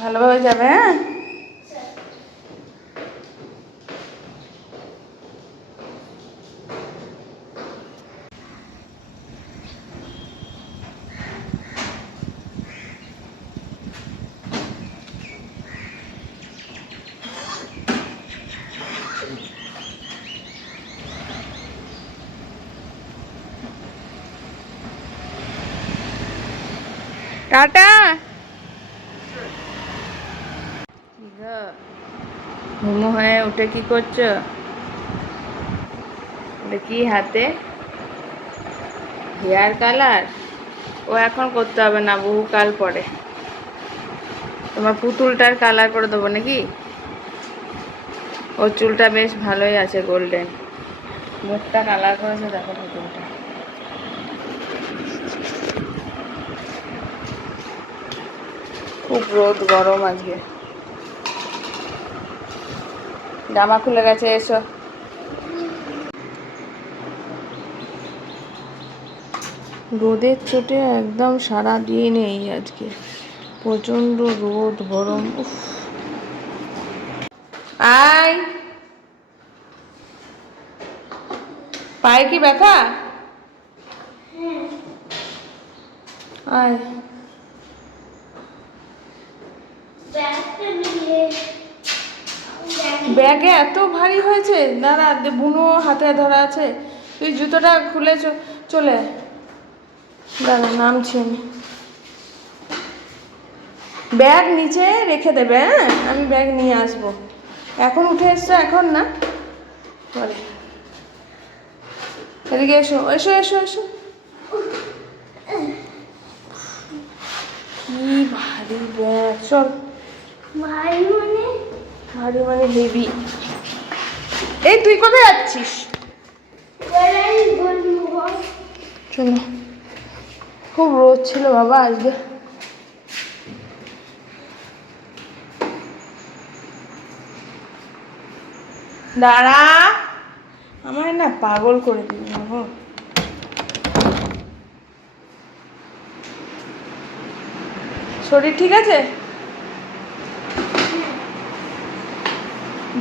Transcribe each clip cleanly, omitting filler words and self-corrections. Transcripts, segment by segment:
ভালোভাবে যাবে। হ্যাঁ, টাটা। ঘুমো হয়ে উঠে কি করছো? কি হাতে হেয়ার কালার? ও এখন করতে হবে না, বহু কাল পরে। তোমার পুতুলটার কালার করে দেবো নাকি? ওর চুলটা বেশ ভালোই আছে, গোল্ডেন। মুখটা কালার করেছে, দেখো পুতুলটা। খুব রোদ, গরম আজকে। জামা খুলে গেছে, এসো। রোদের চোটে একদম সারা দিন এই আজকে প্রচণ্ড রোদ, গরম। উফ, আয়। পায়ে কি ব্যথা? আয়। ব্যাগে এত ভারী হয়েছে, দাঁড়া, বুনো হাতে ধরা আছে। তুই জুতোটা খুলে চলে আয়। দাঁড়া, নামছি আমি। ব্যাগ নিচে রেখে দেবে। হ্যাঁ, আমি ব্যাগ নিয়ে আসবো। এখন উঠে এসছো, এখন না, পরে। এদিকে এসো, এসো, এসো, এসো। কি ভারী ব্যাগ! চল। ভারী মানে হেভি। এই তুই কোথায় যাচ্ছিস? চলো। খুব রোদ ছিল বাবা আজকে। দাঁড়া, আমায় না পাগল করে দিবি না। শরীর ঠিক আছে?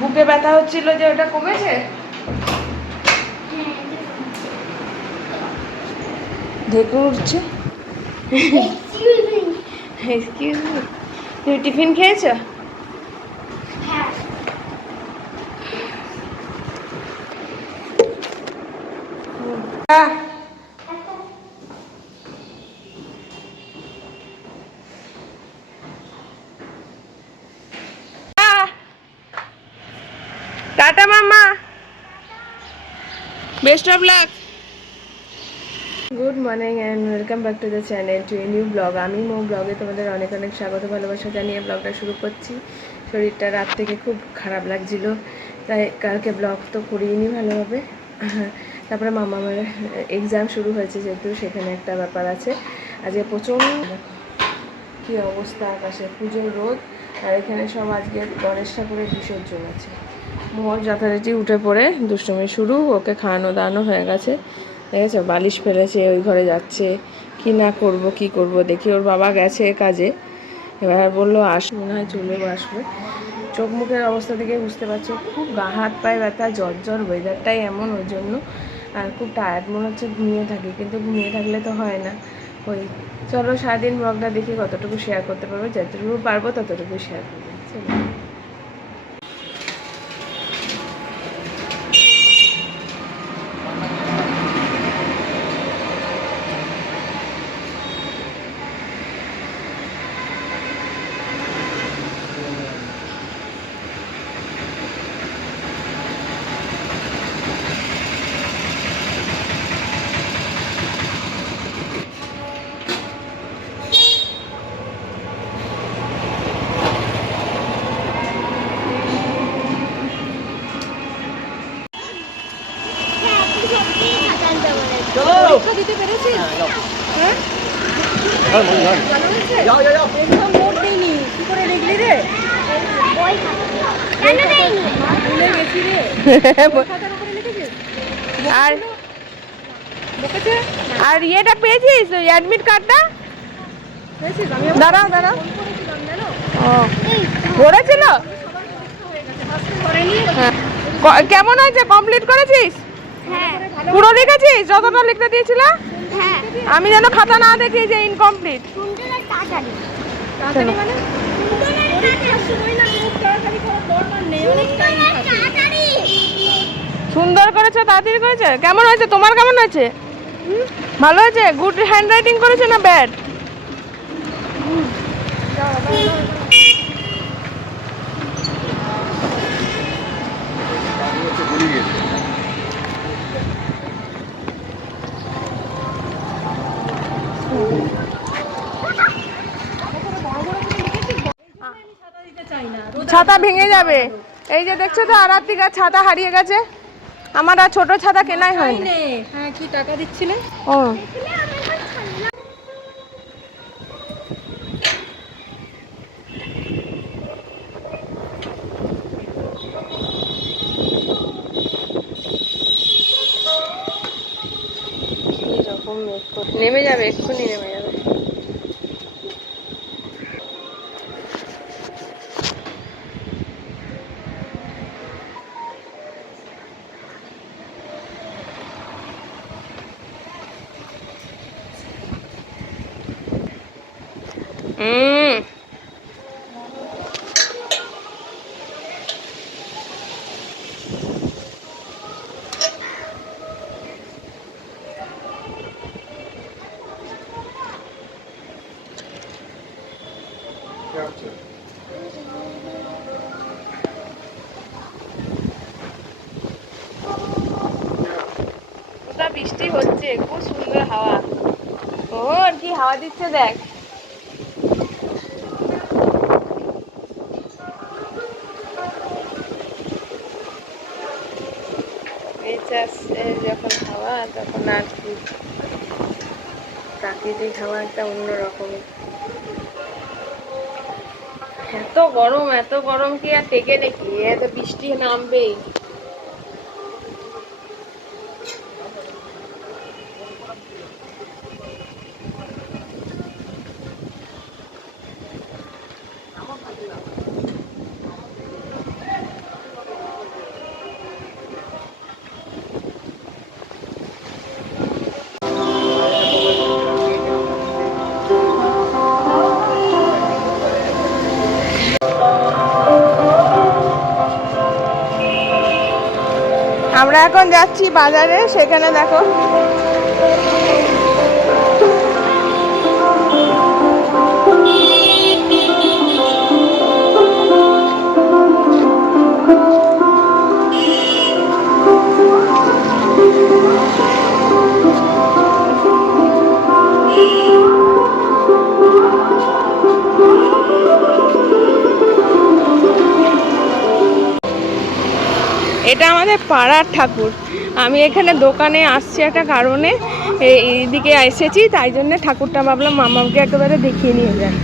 বুকে ব্যথা হচ্ছিল যে, ওটা কমেছে? ঢেকুর উঠছে। এক্সকিউজ মি, তুমি টিফিন খেয়েছো? Tata mamma, best of luck. Good morning and welcome back to the channel, to a new blog. আমি মো ব্লগে তোমাদের অনেক অনেক স্বাগত, ভালোবাসা জানিয়ে ব্লগটা শুরু করছি। শরীরটা রাত থেকে খুব খারাপ লাগছিল, তাই কালকে ব্লগ তো করিনি ভালোভাবে। তারপরে মামার এক্সাম শুরু হয়েছে, যেহেতু সেখানে একটা ব্যাপার আছে। আজকে প্রচণ্ড কী অবস্থা, আকাশে পুজোর রোদ, আর এখানে সব আজকে গণেশ ঠাকুরের বিসর্জন আছে। মোর যথারীতি উঠে পড়ে দুষ্টুমি শুরু। ওকে খাওয়ানো দাওয়ানো হয়ে গেছে, দেখেছো, বালিশ ফেলেছে, ওই ঘরে যাচ্ছে। কি না করব, কি করব, দেখি ওর বাবা গেছে কাজে, এবার বললো মনে হয় চলেও আসবে। চোখ মুখের অবস্থা থেকে বুঝতে পারছো, খুব গা হাত পায়ে ব্যথা, জ্বর জ্বর, ওয়েদারটাই এমন, ওই জন্য। আর খুব টায়ার্ড মনে হচ্ছে, ঘুমিয়ে থাকি, কিন্তু ঘুমিয়ে থাকলে তো হয় না। ওই চলো সারাদিন ব্লগটা দেখি কতটুকু শেয়ার করতে পারবো, যতটুকু পারবো ততটুকু শেয়ার করবো। চলো। দিতে পেরেছিস? হ্যাঁ, নোট নেইনি, কি করে লিখলি রে? আর আর ইয়েটা পেয়েছিস, অ্যাডমিট কার্ডটা? দাঁড়াও দাঁড়াও, ও পড়েছিল? হ্যাঁ। কেমন হয়েছে? কমপ্লিট করেছিস? পুরো লিখেছিস যতটা লিখতে দিয়েছিল? আমি যেন খাতা না দেখি যে ইনকমপ্লিট। সুন্দর করেছে, তাড়াতাড়ি করেছে। কেমন হয়েছে? তোমার কেমন হয়েছে? ভালো হয়েছে? গুড হ্যান্ড রাইটিং করেছে না ব্যাড? ছাতা ভেঙে যাবে। এই যে দেখছো তো আরাত্রিকার ছাতা হারিয়ে গেছে। আমার আর ছোট ছাতা কেনাই হয়নি। হ্যাঁ, কি টাকা দিচ্ছিলে? ও নেমে যাবে, এক্ষুনি নেমে যাবে। বৃষ্টি হচ্ছে, খুব সুন্দর হাওয়া। ওর কি হাওয়া দিচ্ছে দেখ। যখন হাওয়া তখন আর কি প্রাকৃতিক হাওয়া একটা অন্যরকম। এত গরম কি আর টেকে দেখি, এত বৃষ্টি নামবেই। আমরা এখন যাচ্ছি বাজারে, সেখানে দেখো এটা আমাদের পাড়ার ঠাকুর। আমি এখানে দোকানে আসছি একটা কারণে, এইদিকে এসেছি, তাই জন্য ঠাকুরটা ভাবলাম মামাকে একেবারে দেখিয়ে নিয়ে যান।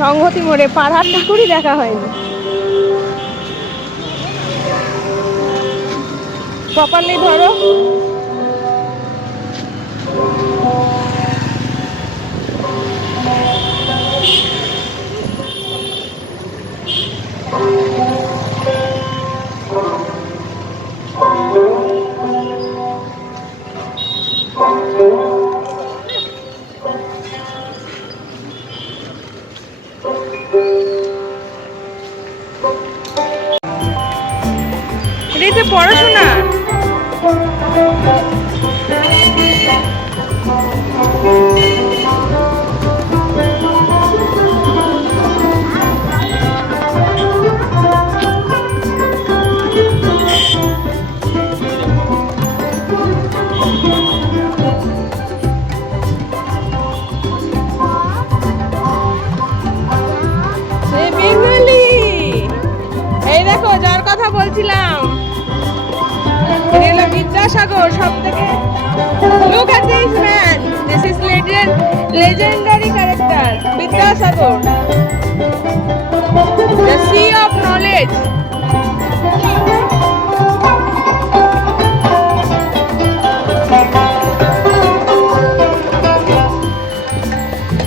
সংহতি মোড়ে পাড়ার ঠাকুরই দেখা হয়নি। প্রপারলি ধরো। এটা পড়াশোনা। বেঙ্গলি, এই দেখো যার কথা বলছিলাম, বিদ্যাসাগর সব থেকে। Look at this man. This is legendary character. Vidyasagar, the sea of knowledge.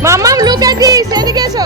Mama, look at this. এদিকে এসো।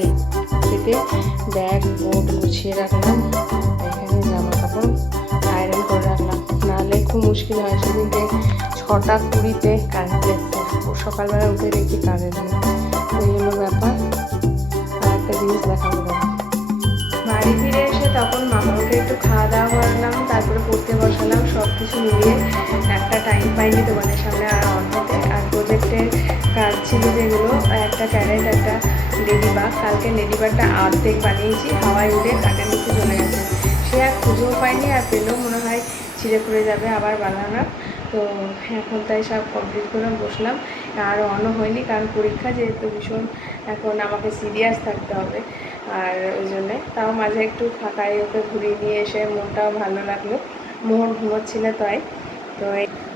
আছে। এতে ব্যাগ বোট গুছিয়ে রাখলাম, এখানে জামা কাপড় আয়রন করে রাখলাম, নাহলে খুব মুশকিল হয়। সেদিনকে 6:20 কারেন্ট এসছে, সকালবেলা উঠে দেখি কারেন্ট নেই। এই হলো ব্যাপার। আর একটা জিনিস দেখাবো, বাড়ি ফিরে এসে তখন মামাকে একটু খাওয়া দাওয়া করালাম, তারপরে পড়তে বসালাম। সব কিছু মিলিয়ে একটা টাইম পাইনি তোমাদের সামনে আর অন হতে। আর প্রজেক্টের কাজ ছিল যেগুলো, একটা ক্যারেট, একটা লেডিবাগ। কালকে লেডিবাগটা অর্ধেক বানিয়েছি, হাওয়ায় উড়ে কাঠের নিচে চলে গেছে। সে আর খুঁজেও পাইনি, আর পেলেও মনে হয় ছিঁড়ে পড়ে যাবে আবার বানানো। তো এখন তাই সব কমপ্লিট করে বসলাম। আর অনও হয়নি, কারণ পরীক্ষা যেহেতু ভীষণ এখন আমাকে সিরিয়াস থাকতে হবে। আর ওই জন্যে তাও মাঝে একটু ফাঁকায় ওকে ঘুরিয়ে নিয়ে এসে মনটাও ভালো লাগলো। মোহন ঘুমোচ্ছিল তাই। তো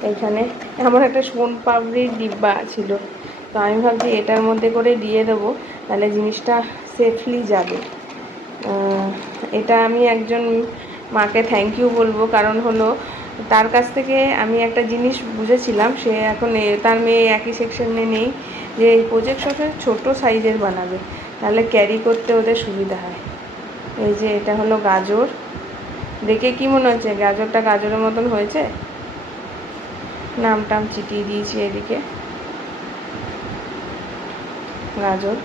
এইখানে আমার একটা সোন পাপড়ির ডিব্বা ছিল, তো আমি ভাবছি এটার মধ্যে করে দিয়ে দেবো, তাহলে জিনিসটা সেফলি যাবে। এটা আমি একজন মাকে থ্যাংক ইউ বলবো, কারণ হলো তার কাছ থেকে আমি একটা জিনিস বুঝেছিলাম। সে এখন তার মেয়ে একই সেকশনে নেই, যে এই প্রজেক্ট সবসময় ছোটো সাইজের বানাবে, তাহলে ক্যারি করতে ওদের সুবিধা হয়। এই যে এটা হলো গাজর, দেখে কি মনে হচ্ছে গাজরটা গাজরের মতন হয়েছে? নামটাম চিটিয়ে দিয়েছি এদিকে, গাজর।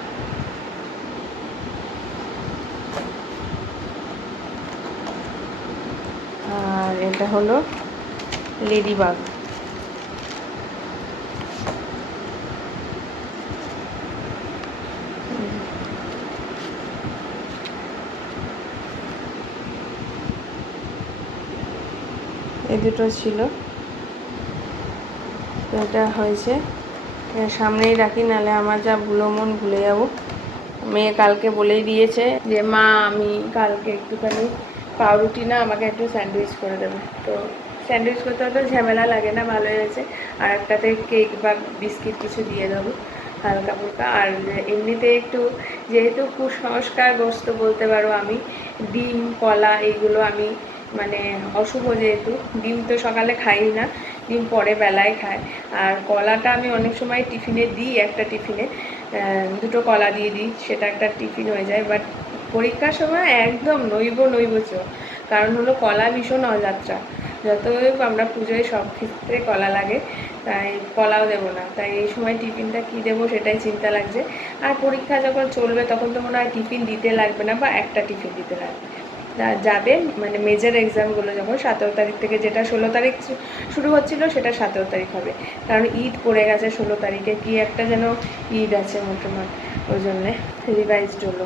আর এটা হলো লেডিবাগ। এই দুটো ছিল, তো এটা হয়েছে। সামনেই রাখি, নাহলে আমার যা ভুলো মন ভুলে যাবো। মেয়ে কালকে বলেই দিয়েছে যে মা আমি কালকে একটুখানি পাউরুটি না আমাকে একটু স্যান্ডউইচ করে দেবে। তো স্যান্ডউইচ করতে অত ঝামেলা লাগে না, ভালো হয়েছে। আর একটাতে কেক বা বিস্কিট কিছু দিয়ে দেবো হালকা ফুলকা। আর এমনিতে একটু যেহেতু কুসংস্কারগ্রস্ত বলতে পারো আমি, ডিম কলা এইগুলো আমি মানে অশুভ, যেহেতু ডিম তো সকালে খাই না, ডিম পরে বেলায় খায়। আর কলাটা আমি অনেক সময় টিফিনে দিই, একটা টিফিনে 2টো কলা দিয়ে দিই, সেটা একটা টিফিন হয়ে যায়। বাট পরীক্ষার সময় একদম নইব, কারণ হলো কলা ভীষণ অযাত্রা। যতই আমরা পুজোয় সব ক্ষেত্রে কলা লাগে, তাই কলাও দেবো না। তাই এই সময় টিফিনটা কী দেবো সেটাই চিন্তা লাগছে। আর পরীক্ষা যখন চলবে তখন তো মনে হয় টিফিন দিতে লাগবে না, বা একটা টিফিন দিতে লাগবে। যাবে মানে মেজর এক্সামগুলো যখন 17 তারিখ থেকে, যেটা 16 তারিখ শুরু হচ্ছিলো সেটা 17 তারিখ হবে, কারণ ঈদ পড়ে গেছে 16 তারিখে। কি একটা যেন ঈদ আছে মোটামুটি, ওই জন্যে রিভাইজড হলো।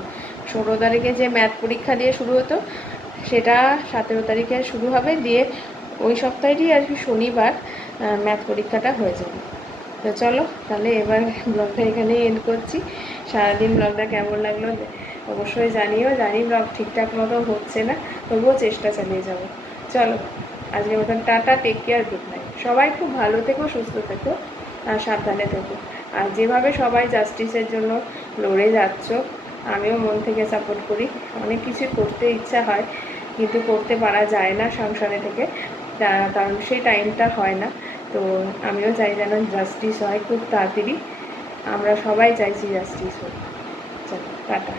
16 তারিখে যে ম্যাথ পরীক্ষা দিয়ে শুরু হতো সেটা 17 তারিখে শুরু হবে, দিয়ে ওই সপ্তাহেরই আর কি শনিবার ম্যাথ পরীক্ষাটা হয়ে যাবে। তো চলো তাহলে এবার ব্লগটা এখানেই এন্ড করছি। সারাদিন ব্লগটা কেমন লাগলো অবশ্যই জানিও। জানি ব্লগ ঠিকঠাক মতো হচ্ছে না, তবুও চেষ্টা চালিয়ে যাব। চলো আজকের মতন tata, take care, good night. সবাই খুব ভালো থেকো, সুস্থ থেকো, আর সাবধানে থেকো। আর যেভাবে সবাই জাস্টিসের জন্য লড়ে যাচ্ছ, আমিও মন থেকে সাপোর্ট করি। অনেক কিছু করতে ইচ্ছা হয়, কিন্তু করতে পারা যায় না সংসারে থেকে, কারণ সেই টাইমটা হয় না। তো আমিও চাই যেন জাস্টিস হয় খুব তাড়াতাড়ি। আমরা সবাই চাইছি জাস্টিস হোক। চলো টাটা।